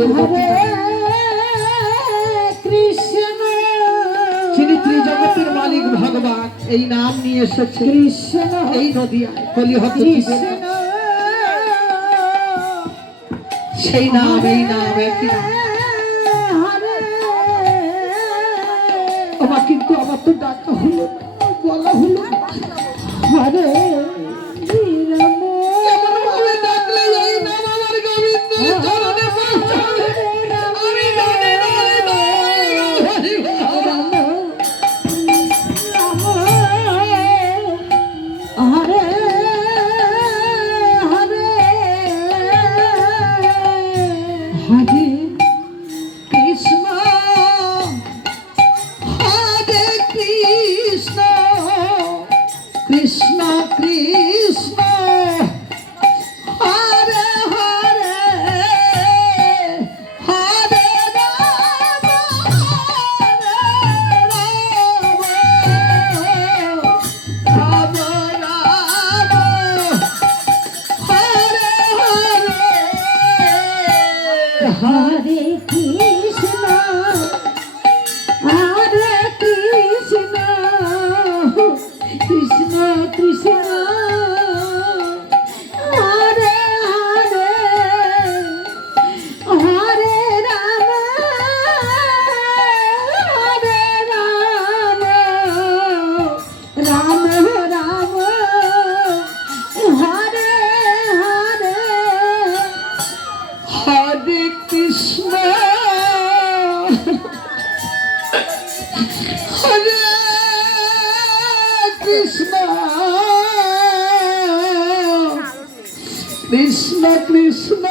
জীবের গতি কৃষ্ণ যিনি ত্রিজগতের মালিক ভগবান এই নাম নিয়ে এসেছে কৃষ্ণ এই নদিয়ায় কলিহত জীবের সেই নাম এই নাম একই নাম। আমার কিন্তু আমার তো ডাকা হলো বলা হলো হরে রাম এমন ভাবে ডাকলে এই নাম আমার গোবিন্দের চরণে পৌঁছাবে আমি জানি না এই নাম হরি রাম হরে হরে হরে কৃষ্ণ হরে কৃষ্ণ কৃষ্ণ কৃষ্ণ হরে হরে হরে রাম রাম রাম হরে হরে হরে কৃষ্ণ হরে কৃষ্ণ কৃষ্ণ কৃষ্ণ হরে হরে হরে রাম রাম রাম হরে হরে হরে কৃষ্ণ হরে কৃষ্ণ কৃষ্ণ কৃষ্ণ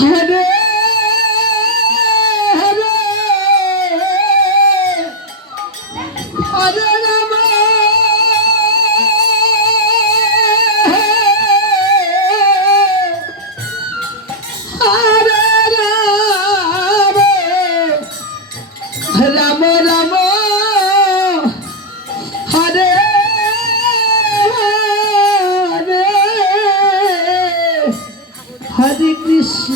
হরে হরে হরে রাম হরে রাম রাম রাম হরে হরে হরে কৃষ্ণ।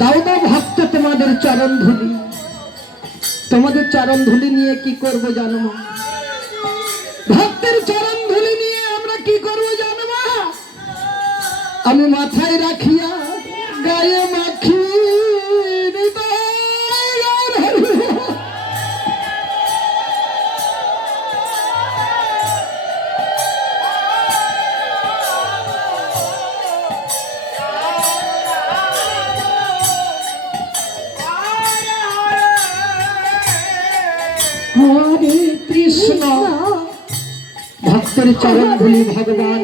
দাও দাও ভক্ত তোমাদের চরণ ধুলি তোমাদের চরণ ধুলি নিয়ে কি করব জানো মা? ভক্তের চরণ ধুলি নিয়ে আমরা কি করব জানো মা? আমি মাথায় রাখিয়া গায়ে মাখি হরে কৃষ্ণ ভক্তের চরণ ধুলি ভগবান